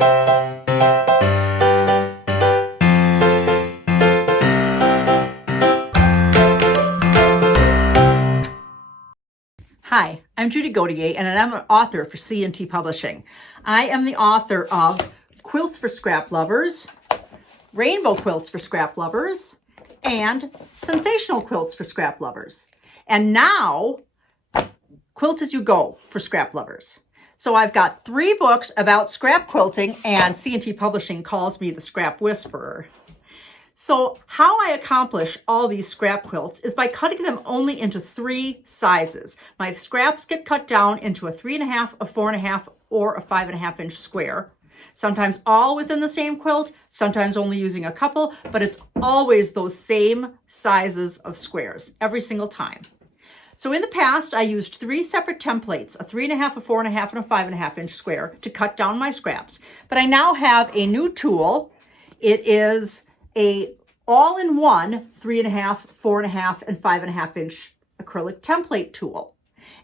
Hi, I'm Judy Gautier, and I'm an author for C&T Publishing. I am the author of Quilts for Scrap Lovers, Rainbow Quilts for Scrap Lovers, and Sensational Quilts for Scrap Lovers. And now, Quilt As You Go for Scrap Lovers. So I've got 3 books about scrap quilting, and C&T Publishing calls me the Scrap Whisperer. So how I accomplish all these scrap quilts is by cutting them only into 3 sizes. My scraps get cut down into a 3.5, a 4.5, or a 5.5 inch square. Sometimes all within the same quilt, sometimes only using a couple, but it's always those same sizes of squares every single time. So in the past, I used 3 separate templates, a 3.5, a 4.5, and a 5.5 inch square to cut down my scraps. But I now have a new tool. It is a all-in-one 3.5, 4.5, and 5.5 inch acrylic template tool.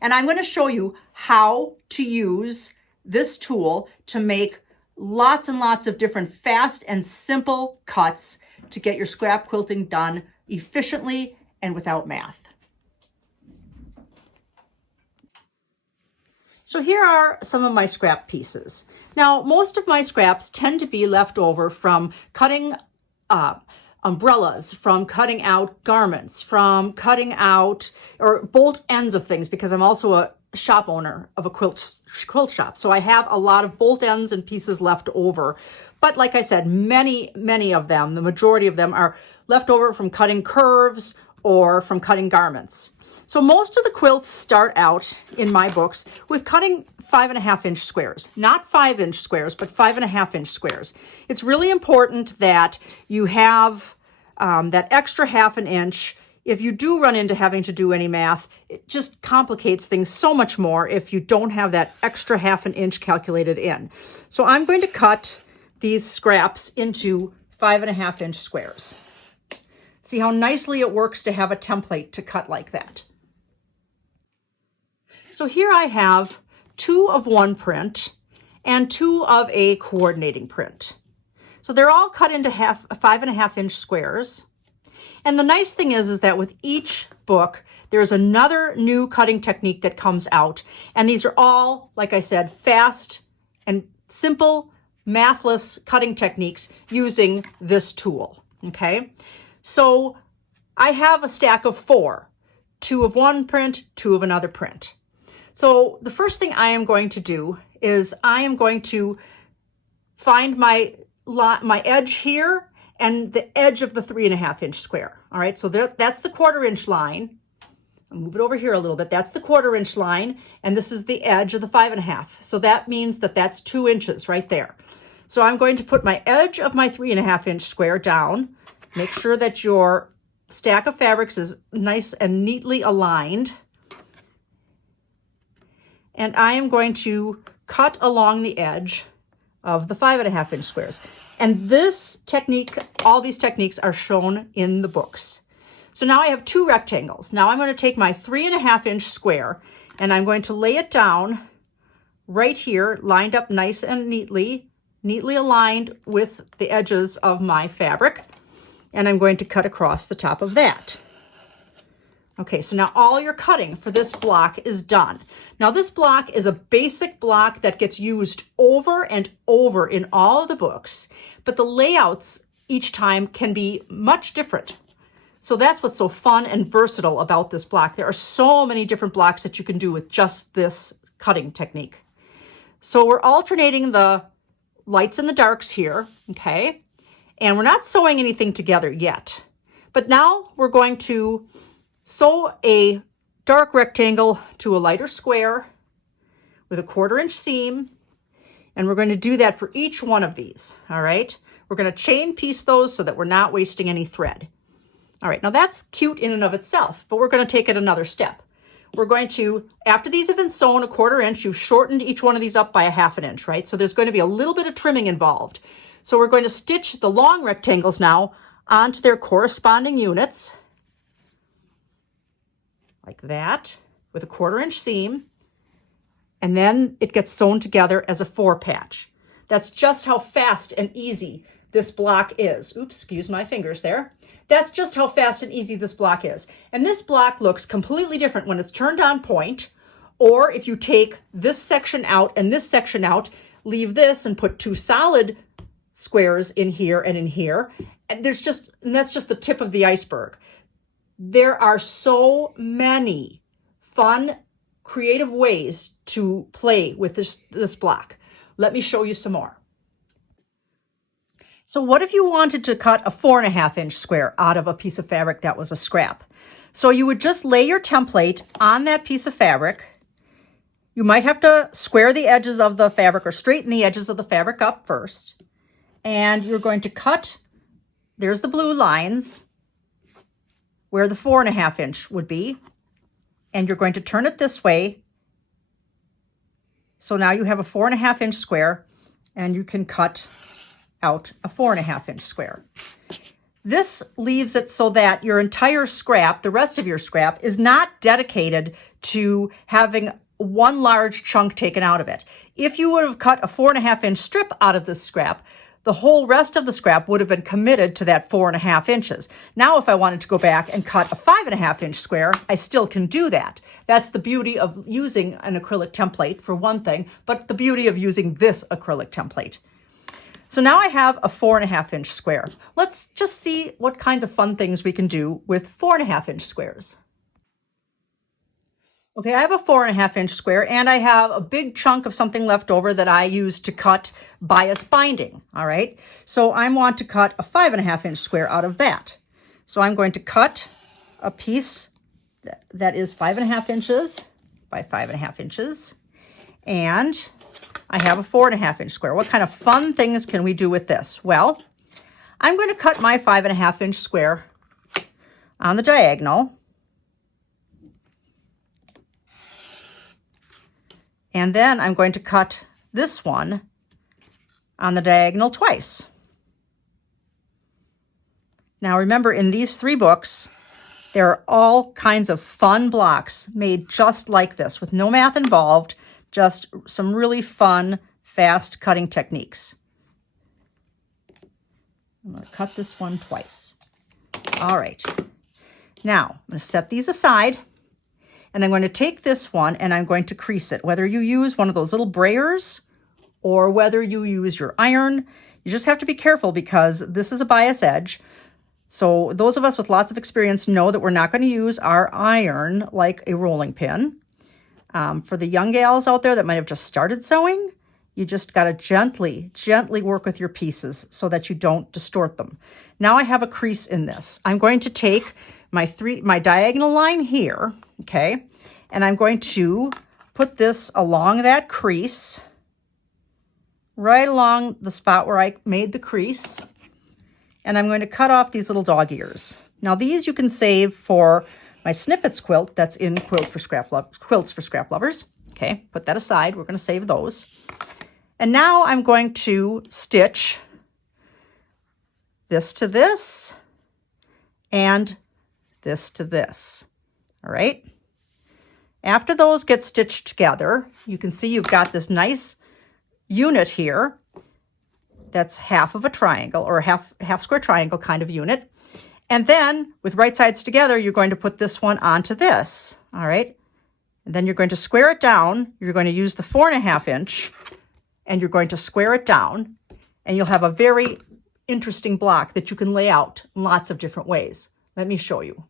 And I'm going to show you how to use this tool to make lots and lots of different fast and simple cuts to get your scrap quilting done efficiently and without math. So here are some of my scrap pieces. Now, most of my scraps tend to be left over from cutting umbrellas, from cutting out garments, from cutting out or bolt ends of things, because I'm also a shop owner of a quilt shop. So I have a lot of bolt ends and pieces left over. But like I said, many of them, the majority of them, are left over from cutting curves or from cutting garments. So most of the quilts start out in my books with cutting 5.5 inch squares, not 5 inch squares, but 5.5 inch squares. It's really important that you have that extra 1/2 inch. If you do run into having to do any math, it just complicates things so much more if you don't have that extra 1/2 inch calculated in. So I'm going to cut these scraps into 5.5 inch squares. See how nicely it works to have a template to cut like that. So here I have 2 of one print and 2 of a coordinating print. So they're all cut into 5.5 inch squares. And the nice thing is that with each book, there's another new cutting technique that comes out. And these are all, like I said, fast and simple, mathless cutting techniques using this tool, okay? So I have a stack of 4, 2 of one print, 2 of another print. So the first thing I am going to do is I am going to find my edge here and the edge of the 3.5 inch square. All right, so that's the 1/4 inch line. I'll move it over here a little bit. That's the 1/4 inch line, and this is the edge of the 5.5. So that means that that's 2 inches right there. So I'm going to put my edge of my 3.5 inch square down. Make sure that your stack of fabrics is nice and neatly aligned. And I am going to cut along the edge of the 5.5 inch squares. And this technique, all these techniques are shown in the books. So now I have 2 rectangles. Now I'm going to take my 3.5 inch square and I'm going to lay it down right here, lined up nice and neatly aligned with the edges of my fabric. And I'm going to cut across the top of that. Okay, so now all your cutting for this block is done. Now this block is a basic block that gets used over and over in all of the books, but the layouts each time can be much different. So that's what's so fun and versatile about this block. There are so many different blocks that you can do with just this cutting technique. So we're alternating the lights and the darks here, okay? And we're not sewing anything together yet. But now we're going to sew a dark rectangle to a lighter square with a 1/4 inch seam. And we're going to do that for each one of these, all right? We're going to chain piece those so that we're not wasting any thread. All right, now that's cute in and of itself, but we're going to take it another step. We're going to, after these have been sewn a 1/4 inch, you've shortened each one of these up by a 1/2 inch, right? So there's going to be a little bit of trimming involved. So we're going to stitch the long rectangles now onto their corresponding units, like that, with a 1/4 inch seam, and then it gets sewn together as a 4 patch. That's just how fast and easy this block is. Oops, excuse my fingers there. That's just how fast and easy this block is. And this block looks completely different when it's turned on point, or if you take this section out and this section out, leave this and put two solid squares in here and in here. And that's just the tip of the iceberg. There are so many fun, creative ways to play with this block. Let me show you some more. So what if you wanted to cut a 4.5-inch square out of a piece of fabric that was a scrap? So you would just lay your template on that piece of fabric. You might have to square the edges of the fabric or straighten the edges of the fabric up first. And you're going to cut, there's the blue lines where the 4.5-inch would be. And you're going to turn it this way. So now you have a 4.5-inch square, and you can cut out a 4.5-inch square. This leaves it so that your entire scrap, the rest of your scrap, is not dedicated to having one large chunk taken out of it. If you would have cut a 4.5-inch strip out of this scrap, the whole rest of the scrap would have been committed to that 4.5 inches. Now, if I wanted to go back and cut a 5.5-inch square, I still can do that. That's the beauty of using an acrylic template, for one thing, but the beauty of using this acrylic template. So now I have a 4.5-inch square. Let's just see what kinds of fun things we can do with 4.5-inch squares. Okay, I have a 4.5-inch square, and I have a big chunk of something left over that I use to cut bias binding, all right? So I want to cut a 5.5-inch square out of that. So I'm going to cut a piece that is 5.5 inches by 5.5 inches, and I have a 4.5-inch square. What kind of fun things can we do with this? Well, I'm going to cut my 5.5-inch square on the diagonal. And then I'm going to cut this one on the diagonal twice. Now remember, in these 3 books, there are all kinds of fun blocks made just like this, with no math involved, just some really fun, fast cutting techniques. I'm going to cut this one twice. All right. Now, I'm going to set these aside. And I'm going to take this one and I'm going to crease it. Whether you use one of those little brayers or whether you use your iron, you just have to be careful because this is a bias edge. So those of us with lots of experience know that we're not going to use our iron like a rolling pin. For the young gals out there that might have just started sewing, you just got to gently work with your pieces so that you don't distort them. Now I have a crease in this. I'm going to take my diagonal line here, okay, and I'm going to put this along that crease, right along the spot where I made the crease, and I'm going to cut off these little dog ears. Now these you can save for my snippets quilt that's in Quilts for Scrap Lovers. Okay, put that aside. We're going to save those. And now I'm going to stitch this to this and this to this. All right. After those get stitched together, you can see you've got this nice unit here that's half of a triangle, or a half square triangle kind of unit. And then with right sides together, you're going to put this one onto this. All right. And then you're going to square it down. You're going to use the 4.5-inch and you're going to square it down, and you'll have a very interesting block that you can lay out in lots of different ways. Let me show you.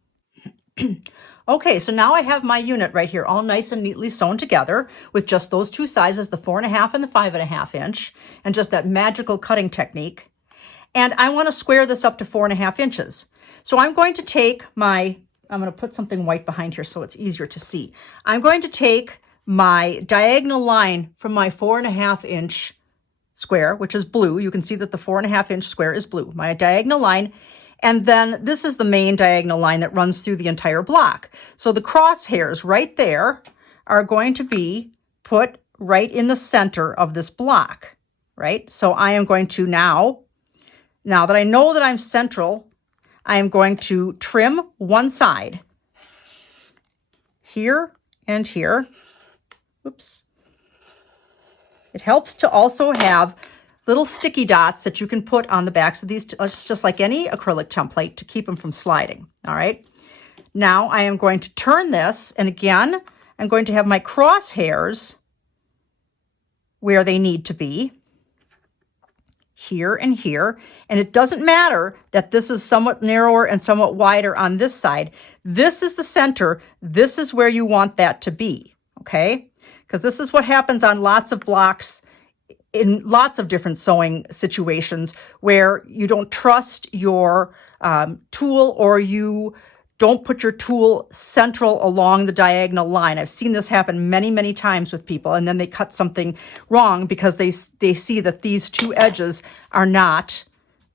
Okay, so now I have my unit right here all nice and neatly sewn together with just those 2 sizes, the 4.5 and the 5.5 inch, and just that magical cutting technique. And I want to square this up to 4.5 inches. So I'm going to take I'm going to put something white behind here so it's easier to see. I'm going to take my diagonal line from my 4.5-inch square, which is blue. You can see that the 4.5-inch square is blue, my diagonal line. And then this is the main diagonal line that runs through the entire block. So the crosshairs right there are going to be put right in the center of this block, right? So I am going to now that I know that I'm central, I am going to trim one side here and here. Oops. It helps to also have little sticky dots that you can put on the backs of these, just like any acrylic template, to keep them from sliding. All right. Now I am going to turn this, and again, I'm going to have my crosshairs where they need to be, here and here. And it doesn't matter that this is somewhat narrower and somewhat wider on this side. This is the center. This is where you want that to be, okay? Because this is what happens on lots of blocks in lots of different sewing situations where you don't trust your tool, or you don't put your tool central along the diagonal line. I've seen this happen many, many times with people, and then they cut something wrong because they see that these two edges are not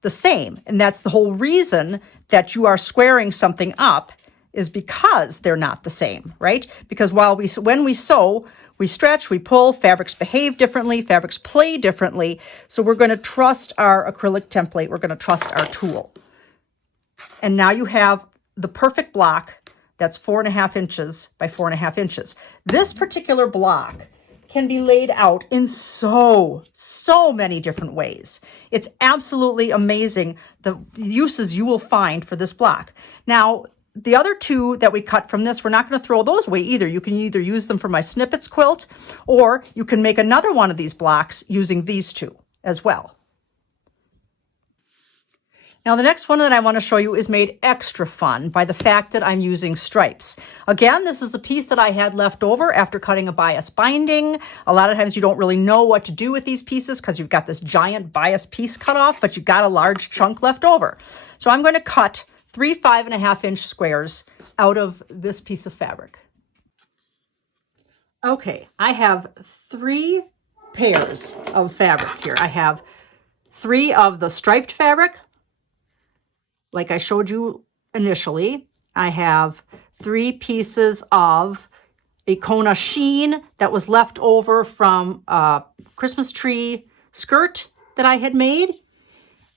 the same. And that's the whole reason that you are squaring something up, is because they're not the same, right? Because when we sew, we stretch, we pull, fabrics behave differently, fabrics play differently. So we're going to trust our acrylic template. We're going to trust our tool. And now you have the perfect block that's 4.5 inches by 4.5 inches. This particular block can be laid out in so many different ways. It's absolutely amazing the uses you will find for this block. Now, the other two that we cut from this, we're not going to throw those away either. You can either use them for my snippets quilt, or you can make another one of these blocks using these two as well. Now, the next one that I want to show you is made extra fun by the fact that I'm using stripes. Again, this is a piece that I had left over after cutting a bias binding. A lot of times you don't really know what to do with these pieces because you've got this giant bias piece cut off, but you've got a large chunk left over. So I'm going to cut 3 5.5-inch squares out of this piece of fabric. Okay, I have 3 pairs of fabric here. I have 3 of the striped fabric, like I showed you initially. I have 3 pieces of a Kona sheen that was left over from a Christmas tree skirt that I had made.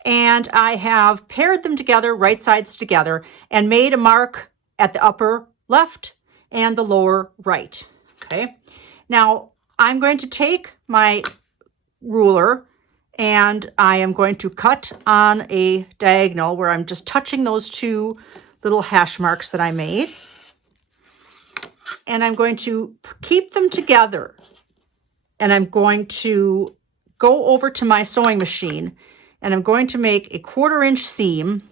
And I have paired them together, right sides together, and made a mark at the upper left and the lower right. Okay. Now I'm going to take my ruler, and I am going to cut on a diagonal where I'm just touching those 2 little hash marks that I made. And I'm going to keep them together. And I'm going to go over to my sewing machine, and I'm going to make a 1/4-inch seam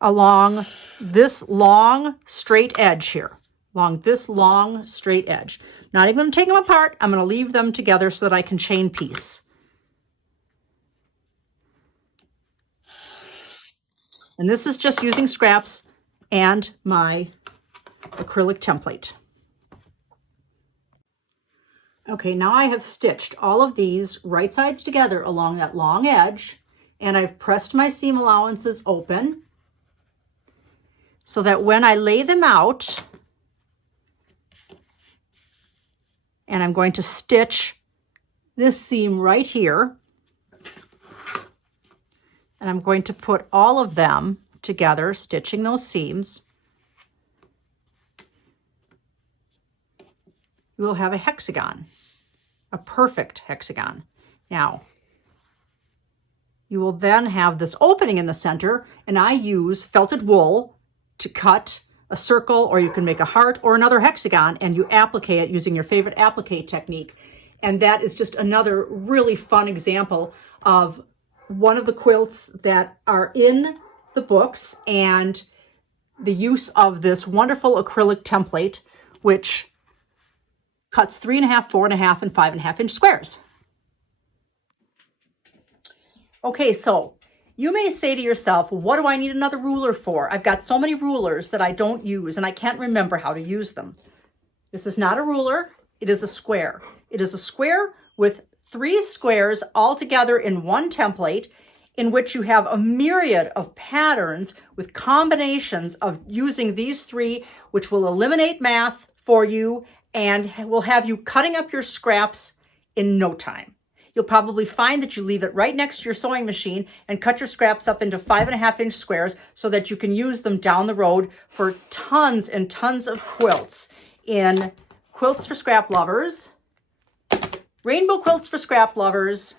along this long straight edge here. Along this long straight edge. Not even going to take them apart. I'm going to leave them together so that I can chain piece. And this is just using scraps and my acrylic template. Okay, now I have stitched all of these right sides together along that long edge, and I've pressed my seam allowances open so that when I lay them out, and I'm going to stitch this seam right here, and I'm going to put all of them together, stitching those seams. You will have a hexagon, a perfect hexagon. Now, you will then have this opening in the center, and I use felted wool to cut a circle, or you can make a heart or another hexagon, and you applique it using your favorite applique technique. And that is just another really fun example of one of the quilts that are in the books, and the use of this wonderful acrylic template, which cuts 3.5, 4.5, and 5.5-inch squares. Okay, so you may say to yourself, what do I need another ruler for? I've got so many rulers that I don't use, and I can't remember how to use them. This is not a ruler. It is a square. It is a square with 3 squares all together in one template, in which you have a myriad of patterns with combinations of using these 3, which will eliminate math for you and will have you cutting up your scraps in no time. You'll probably find that you leave it right next to your sewing machine and cut your scraps up into 5.5-inch squares so that you can use them down the road for tons and tons of quilts, in Quilts for Scrap Lovers, Rainbow Quilts for Scrap Lovers,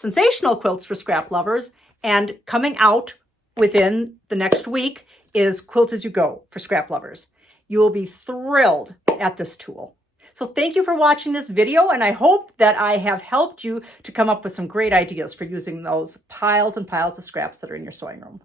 sensational quilts for scrap lovers. And coming out within the next week is Quilt As You Go for scrap lovers. You will be thrilled at this tool. So thank you for watching this video, and I hope that I have helped you to come up with some great ideas for using those piles and piles of scraps that are in your sewing room.